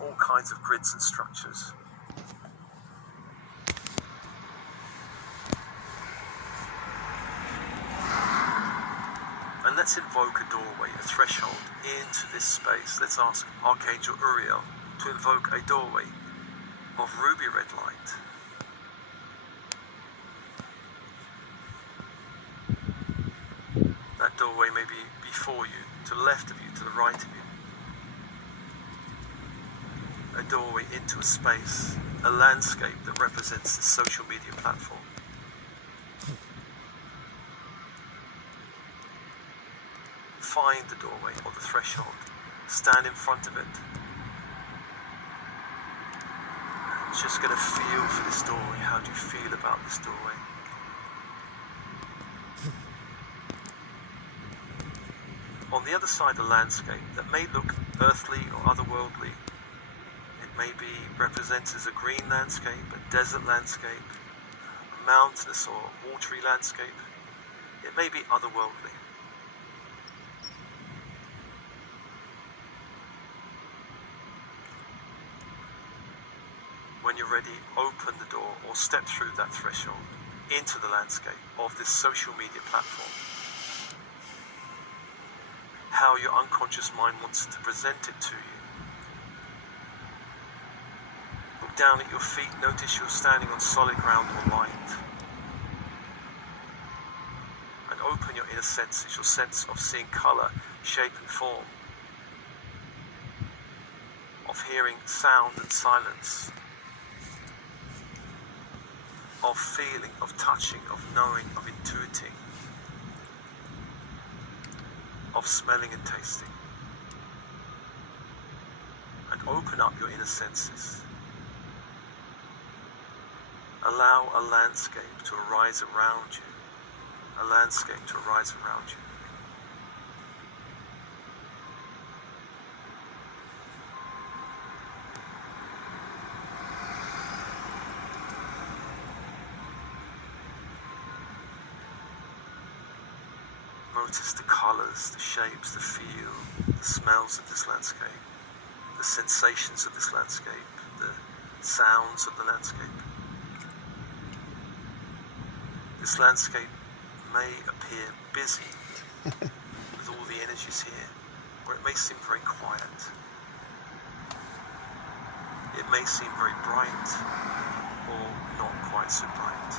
all kinds of grids and structures. And let's invoke a doorway, a threshold into this space. Let's ask Archangel Uriel to invoke a doorway of ruby red light. That doorway may be before you, to the left of you, to the right of you. A doorway into a space, a landscape that represents the social media platform. Find the doorway or the threshold, stand in front of it. Just get a feel for this doorway. How do you feel about this doorway? On the other side of the landscape that may look earthly or otherworldly, it may be represented as a green landscape, a desert landscape, a mountainous or watery landscape. It may be otherworldly. When you're ready, open the door or step through that threshold into the landscape of this social media platform. How your unconscious mind wants to present it to you. Look down at your feet, notice you're standing on solid ground or light. And open your inner senses, your sense of seeing colour, shape and form, of hearing sound and silence, of feeling, of touching, of knowing, of intuiting, of smelling and tasting. And open up your inner senses. Allow a landscape to arise around you. A landscape to arise around you. Notice the colours, the shapes, the feel, the smells of this landscape, the sensations of this landscape, the sounds of the landscape. This landscape may appear busy with all the energies here, or it may seem very quiet. It may seem very bright, or not quite so bright.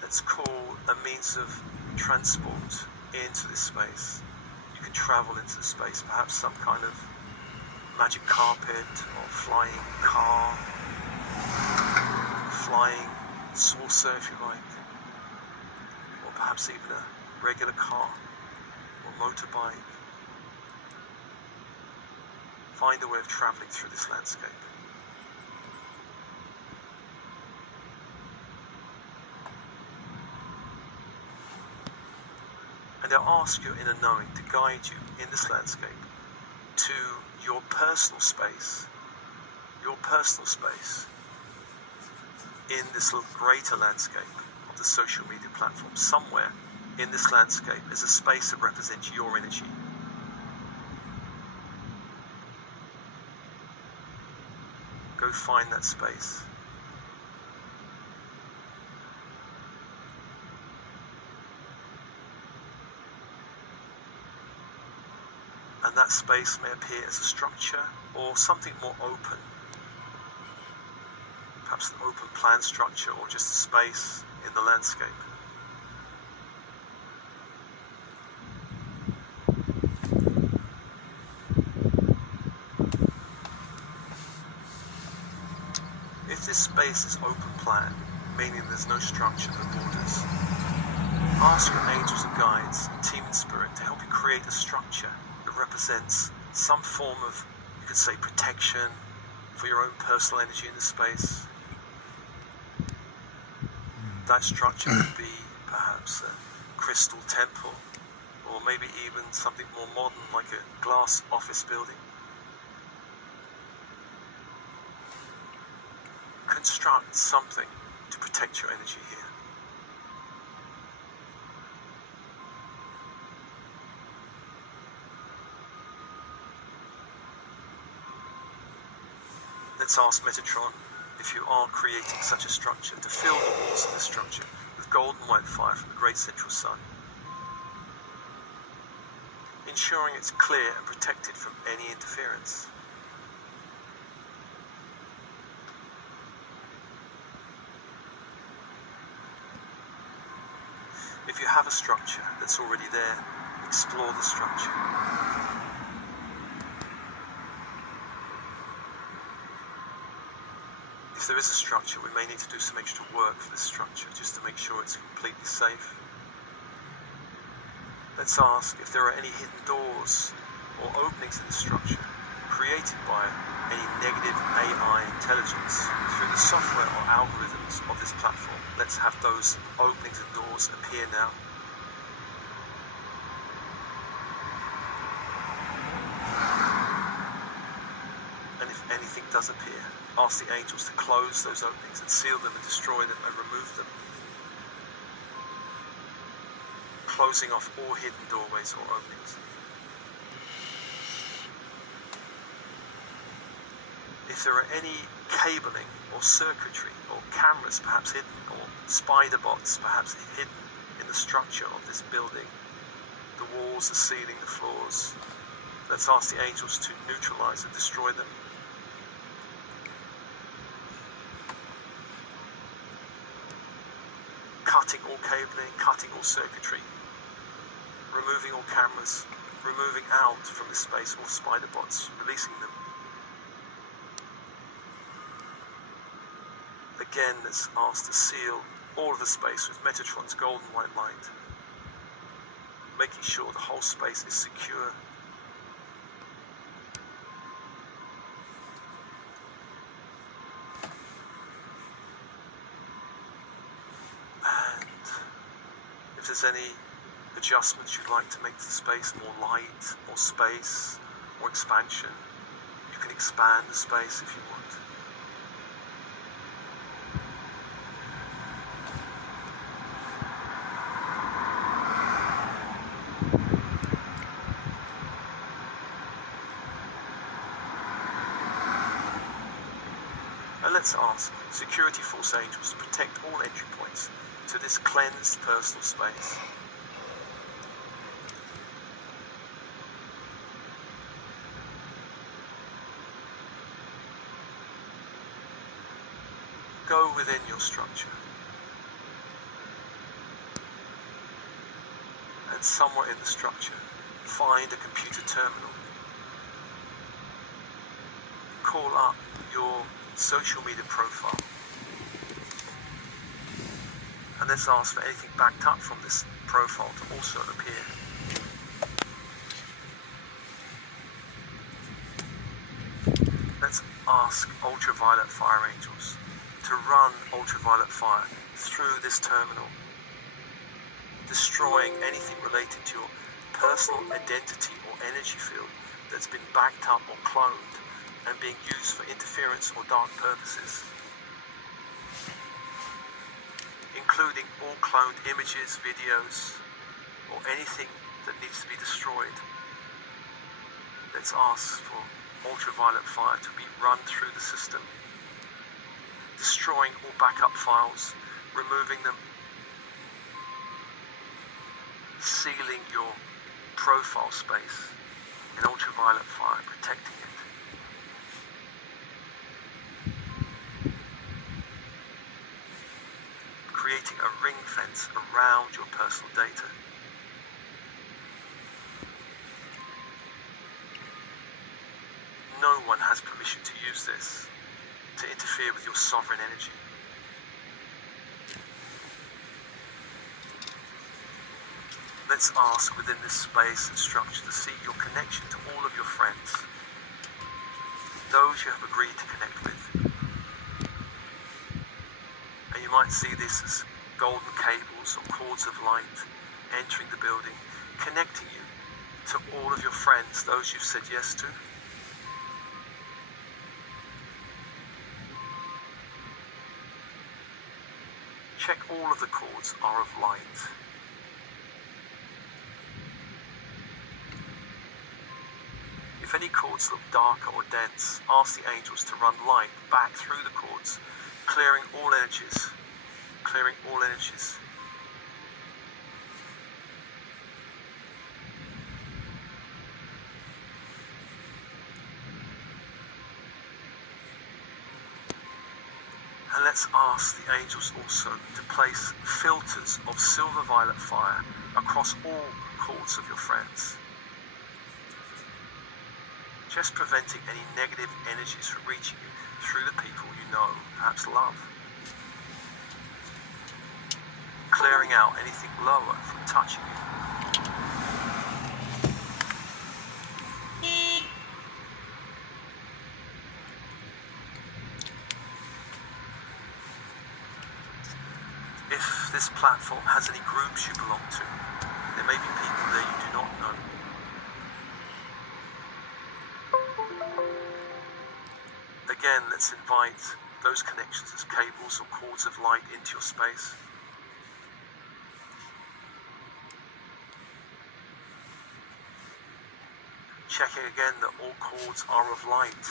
Let's call a means of transport into this space. You can travel into the space, perhaps some kind of magic carpet or flying car, flying saucer if you like, or perhaps even a regular car or motorbike. Find a way of travelling through this landscape. And I'll ask your inner knowing to guide you in this landscape to your personal space in this little greater landscape of the social media platform. Somewhere in this landscape is a space that represents your energy. Go find that space. And that space may appear as a structure or something more open. Perhaps an open plan structure or just a space in the landscape. If this space is open plan, meaning there's no structure, no borders, ask your angels and guides, team and spirit to help you create a structure that represents some form of, you could say, protection for your own personal energy in the space. That structure could be perhaps a crystal temple, or maybe even something more modern like a glass office building. Construct something to protect your energy here. Let's ask Metatron if you are creating such a structure to fill the walls of this structure with gold and white fire from the great central sun, ensuring it's clear and protected from any interference. If you have a structure that's already there, explore the structure. If there is a structure, we may need to do some extra work for this structure just to make sure it's completely safe. Let's ask if there are any hidden doors or openings in the structure created by any negative AI intelligence through the software or algorithms of this platform. Let's have those openings and doors appear now. And if anything does appear, ask the angels to close those openings and seal them and destroy them and remove them, closing off all hidden doorways or openings. If there are any cabling or circuitry or cameras perhaps hidden, or spider bots perhaps hidden in the structure of this building, the walls, the ceiling, the floors, let's ask the angels to neutralize and destroy them. Cutting all cabling, cutting all circuitry, removing all cameras, removing out from this space all spider bots, releasing them. Again, let's ask to seal all of the space with Metatron's golden white light, making sure the whole space is secure. And if there's any adjustments you'd like to make to the space, more light, more space, more expansion, you can expand the space if you want. And let's ask security force angels to protect all entry points to this cleansed personal space. Go within your structure, and somewhere in the structure, find a computer terminal. Call up your social media profile, and let's ask for anything backed up from this profile to also appear. Let's ask ultraviolet fire angels to run ultraviolet fire through this terminal, destroying anything related to your personal identity or energy field that's been backed up or cloned and being used for interference or dark purposes, including all cloned images, videos, or anything that needs to be destroyed. Let's ask for ultraviolet fire to be run through the system, destroying all backup files, removing them, sealing your profile space in ultraviolet fire, protecting it. Creating a ring fence around your personal data. No one has permission to use this to interfere with your sovereign energy. Let's ask within this space and structure to see your connection to all of your friends, those you have agreed to connect with. And you might see this as golden cables or cords of light entering the building, connecting you to all of your friends, those you've said yes to. Check all of the cords are of light. If If any cords look darker or dense, ask the angels to run light back through the cords, clearing all energies. Clearing all energies. And let's ask the angels also to place filters of silver violet fire across all cords of your friends, just preventing any negative energies from reaching you through the people you know, perhaps love. Clearing out anything lower from touching you. If this platform has any groups you belong to, there may be people there you do not know. Again, let's invite those connections as cables or cords of light into your space. Checking again that all cords are of light.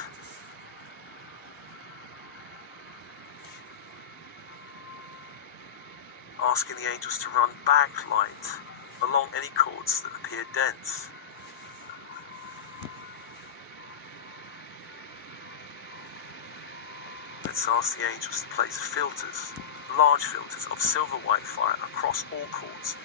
Asking the angels to run back light along any cords that appear dense. Let's ask the angels to place filters, large filters of silver white fire across all cords.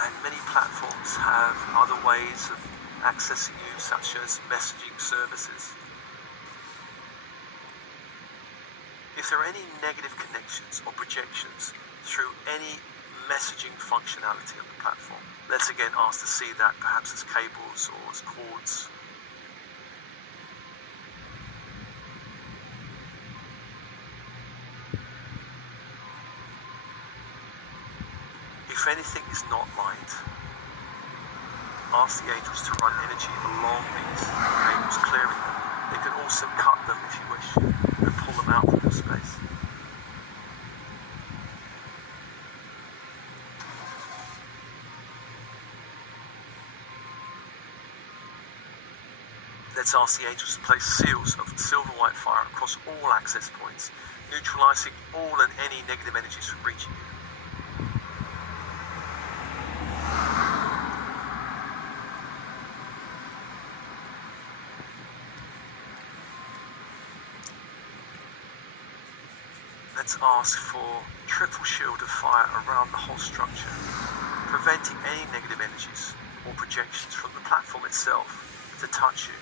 And many platforms have other ways of accessing you, such as messaging services. If there are any negative connections or projections through any messaging functionality of the platform, let's again ask to see that perhaps as cables or as cords. If anything is not light, ask the angels to run energy along these cables, clearing them. They can also cut them if you wish, and pull them out from your space. Let's ask the angels to place seals of silver white fire across all access points, neutralizing all and any negative energies from reaching you. Let's ask for triple shield of fire around the whole structure, preventing any negative energies or projections from the platform itself to touch you.